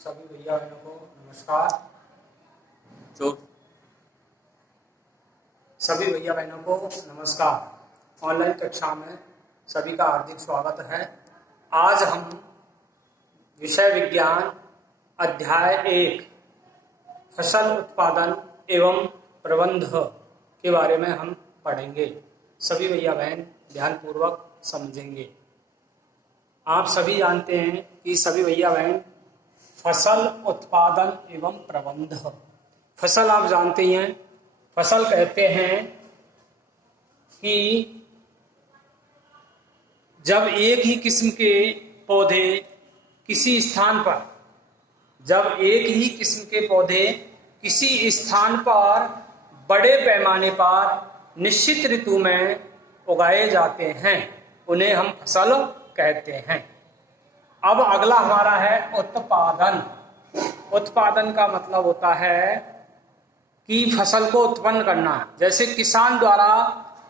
सभी भैया बहनों को नमस्कार। सभी भैया बहनों को नमस्कार। ऑनलाइन कक्षा में सभी का हार्दिक स्वागत है। आज हम विषय विज्ञान अध्याय 1 फसल उत्पादन एवं प्रबंध के बारे में हम पढ़ेंगे। सभी भैया बहन ध्यानपूर्वक समझेंगे। आप सभी जानते हैं कि सभी भैया बहन फसल उत्पादन एवं प्रबंध, फसल आप जानते हैं, फसल कहते हैं कि जब एक ही किस्म के पौधे किसी स्थान पर बड़े पैमाने पर निश्चित ऋतु में उगाए जाते हैं, उन्हें हम फसल कहते हैं। अब अगला हमारा है उत्पादन। उत्पादन का मतलब होता है कि फसल को उत्पन्न करना। जैसे किसान द्वारा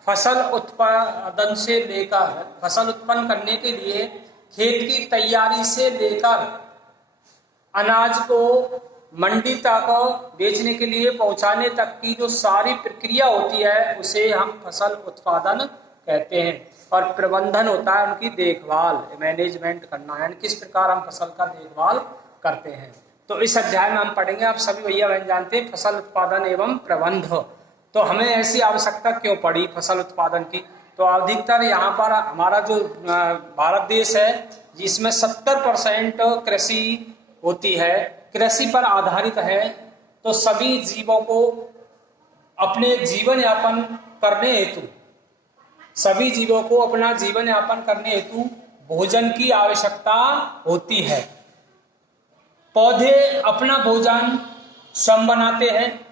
फसल उत्पादन से लेकर फसल उत्पन्न करने के लिए खेत की तैयारी से लेकर अनाज को मंडी तक बेचने के लिए पहुंचाने तक की जो सारी प्रक्रिया होती है उसे हम फसल उत्पादन कहते हैं। और प्रबंधन होता है उनकी देखभाल, मैनेजमेंट करना, यानी किस प्रकार हम फसल का देखभाल करते हैं। तो इस अध्याय में हम पढ़ेंगे। आप सभी भैया बहन जानते हैं फसल उत्पादन एवं प्रबंध। तो हमें ऐसी आवश्यकता क्यों पड़ी फसल उत्पादन की? तो अधिकतर यहाँ पर हमारा जो भारत देश है जिसमें 70% कृषि होती है, कृषि पर आधारित है। तो सभी जीवों को अपने जीवन यापन करने हेतु भोजन की आवश्यकता होती है। पौधे अपना भोजन स्वयं बनाते हैं।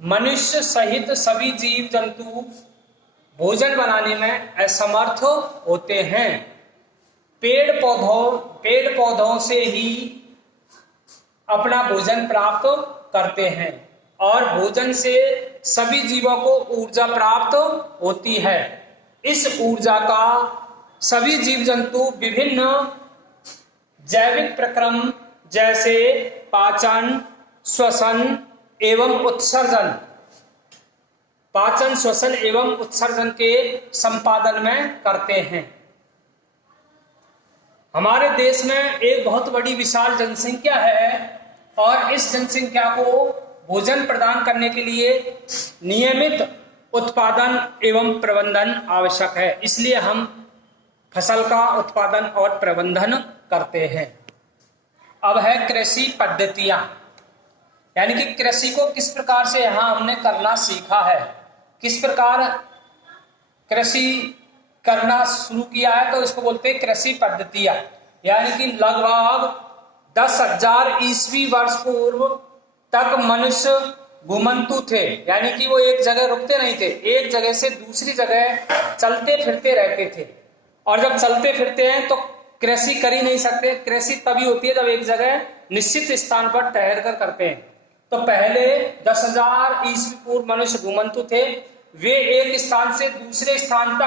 मनुष्य सहित सभी जीव जंतु भोजन बनाने में असमर्थ होते हैं। पेड़ पौधों से ही अपना भोजन प्राप्त करते हैं और भोजन से सभी जीवों को ऊर्जा प्राप्त होती है। इस ऊर्जा का सभी जीव जंतु विभिन्न जैविक प्रक्रम जैसे पाचन, श्वसन एवं उत्सर्जन के संपादन में करते हैं। हमारे देश में एक बहुत बड़ी विशाल जनसंख्या है और इस जनसंख्या को भोजन प्रदान करने के लिए नियमित उत्पादन एवं प्रबंधन आवश्यक है। इसलिए हम फसल का उत्पादन और प्रबंधन करते हैं। अब है कृषि पद्धतियां, यानी कि कृषि को किस प्रकार से यहाँ हमने करना सीखा है, किस प्रकार कृषि करना शुरू किया है, तो इसको बोलते हैं कृषि पद्धतियां। यानी कि लगभग 10,000 ईस्वी वर्ष पूर्व तक मनुष्य घुमंतु थे, यानी कि वो एक जगह रुकते नहीं थे, एक जगह से दूसरी जगह चलते फिरते रहते थे। और जब चलते फिरते हैं तो कृषि कर ही नहीं सकते। कृषि तभी होती है जब एक जगह निश्चित स्थान पर ठहर कर करते हैं। तो पहले 10,000 ईस्वी पूर्व मनुष्य घुमंतु थे। वे एक स्थान से दूसरे स्थान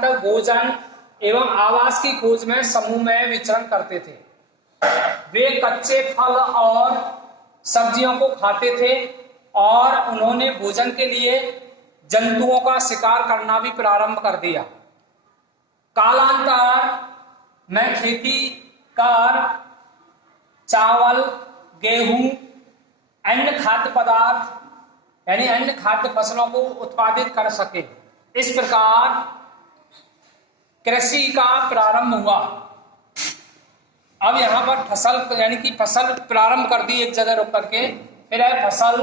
तक भोजन एवं आवास की खोज में समूह में विचरण करते थे। वे कच्चे फल और सब्जियों को खाते थे और उन्होंने भोजन के लिए जंतुओं का शिकार करना भी प्रारंभ कर दिया। कालांतर में खेती कर चावल, गेहूं, अन्य खाद्य पदार्थ यानी अन्य खाद्य फसलों को उत्पादित कर सके। इस प्रकार कृषि का प्रारंभ हुआ। अब यहाँ पर फसल यानी कि फसल प्रारंभ कर दी एक जगह रुक करके, फिर है फसल।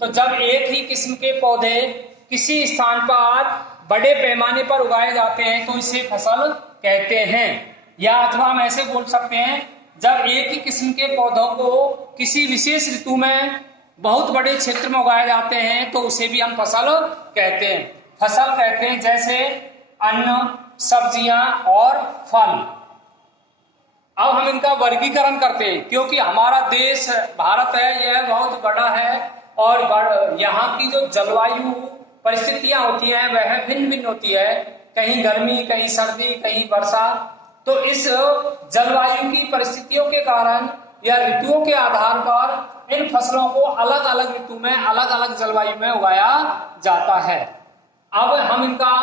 तो जब एक ही किस्म के पौधे किसी स्थान पर बड़े पैमाने पर उगाए जाते हैं तो इसे फसल कहते हैं। या अथवा हम ऐसे बोल सकते हैं, जब एक ही किस्म के पौधों को किसी विशेष ऋतु में बहुत बड़े क्षेत्र में उगाए जाते हैं तो उसे भी हम फसल कहते हैं। फसल कहते हैं जैसे अन्न, सब्जियां और फल। अब हम इनका वर्गीकरण करते हैं क्योंकि हमारा देश भारत है, यह बहुत बड़ा है और यहाँ की जो जलवायु परिस्थितियां होती हैं वह भिन्न भिन्न होती है। कहीं गर्मी, कहीं सर्दी, कहीं वर्षा। तो इस जलवायु की परिस्थितियों के कारण या ऋतुओं के आधार पर इन फसलों को अलग अलग ऋतु में अलग अलग जलवायु में उगाया जाता है। अब हम इनका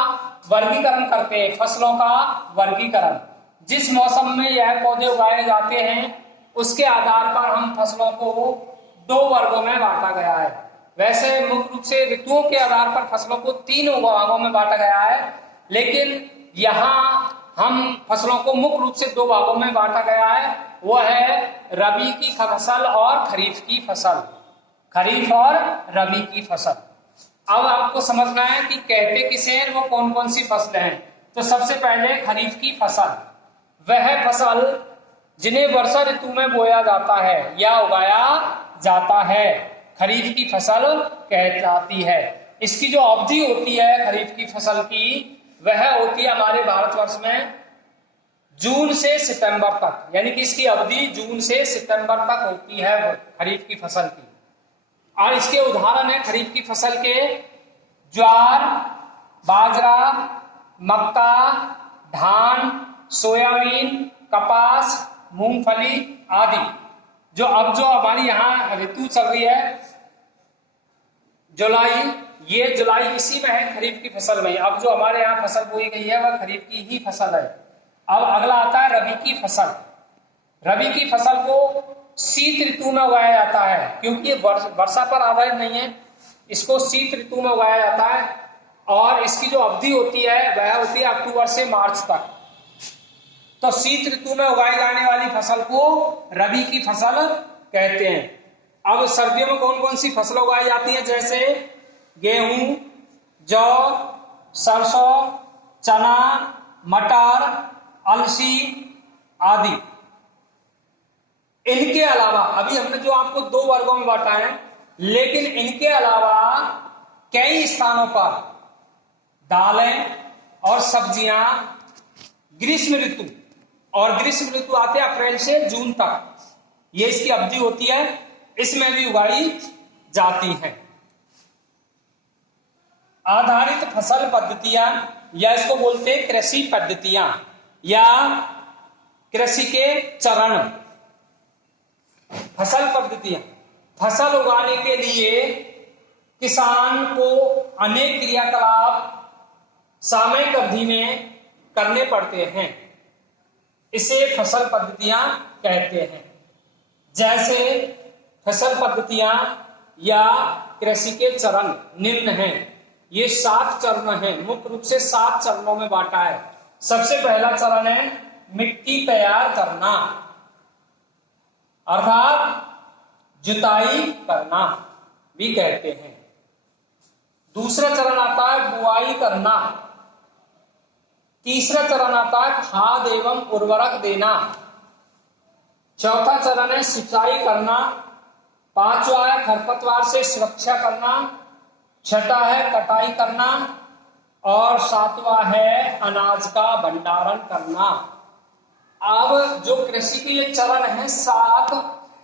वर्गीकरण करते हैं, फसलों का वर्गीकरण। जिस मौसम में यह पौधे उगाए जाते हैं उसके आधार पर हम फसलों को दो वर्गों में बांटा गया है। वैसे मुख्य रूप से ऋतुओं के आधार पर फसलों को तीन भागों में बांटा गया है, लेकिन यहाँ हम फसलों को मुख्य रूप से दो भागों में बांटा गया है। वो है रबी की फसल और खरीफ की फसल, खरीफ और रबी की फसल। अब आपको समझना है कि कहते किसे हैं, वो कौन कौन सी फसलें हैं। तो सबसे पहले खरीफ की फसल, वह फसल जिन्हें वर्षा ऋतु में बोया जाता है या उगाया जाता है, खरीफ की फसल कहलाती है। इसकी जो अवधि होती है खरीफ की फसल की, वह होती है हमारे भारतवर्ष में जून से सितंबर तक, यानी कि इसकी अवधि जून से सितंबर तक होती है खरीफ की फसल की। और इसके उदाहरण है खरीफ की फसल के ज्वार, बाजरा, मक्का, धान, सोयाबीन, कपास, मूंगफली आदि। जो हमारी यहाँ ऋतु चल रही है जुलाई, ये जुलाई इसी में है, खरीफ की फसल में। अब जो हमारे यहाँ फसल बोई गई है वह खरीफ की ही फसल है। अब अगला आता है रबी की फसल। रबी की फसल को शीत ऋतु में उगाया जाता है, क्योंकि ये वर्षा पर आधारित नहीं है, इसको शीत ऋतु में उगाया जाता है। और इसकी जो अवधि होती है वह होती है अक्टूबर से मार्च तक। तो शीत ऋतु में उगाई जाने वाली फसल को रबी की फसल कहते हैं। अब सर्दियों में कौन कौन सी फसलें उगाई जाती हैं, जैसे गेहूं, जौ, सरसों, चना, मटर, अलसी आदि। इनके अलावा अभी हमने जो आपको दो वर्गों में बांटा है, लेकिन इनके अलावा कई स्थानों पर दालें और सब्जियां ग्रीष्म ऋतु, और ग्रीष्म ऋतु आते हैं अप्रैल से जून तक, ये इसकी अवधि होती है, इसमें भी उगाई जाती हैं। आधारित फसल पद्धतियां, या इसको बोलते हैं कृषि पद्धतियां या कृषि के चरण। फसल पद्धतियां, फसल उगाने के लिए किसान को अनेक क्रियाकलाप सामयिक अवधि में करने पड़ते हैं, इसे फसल पद्धतियां कहते हैं। जैसे फसल पद्धतियां या कृषि के चरण निम्न हैं। ये 7 चरण हैं, मुख्य रूप से 7 चरणों में बांटा है। सबसे पहला चरण है मिट्टी तैयार करना, अर्थात जुताई करना भी कहते हैं। दूसरा चरण आता है बुआई करना। तीसरा चरण आता है खाद एवं उर्वरक देना। चौथा चरण है सिंचाई करना। पांचवा है खरपतवार से सुरक्षा करना। छठा है कटाई करना, और सातवां है अनाज का भंडारण करना। अब जो कृषि के ये चरण हैं 7,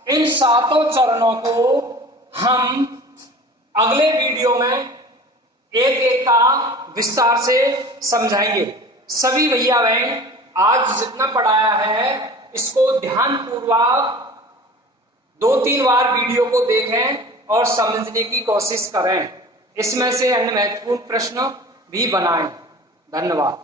इन 7 चरणों को हम अगले वीडियो में एक एक का विस्तार से समझाएंगे। सभी भैया बहन आज जितना पढ़ाया है इसको ध्यान पूर्वक 2-3 बार वीडियो को देखें और समझने की कोशिश करें। इसमें से अन्य महत्वपूर्ण प्रश्न भी बनाएं। धन्यवाद।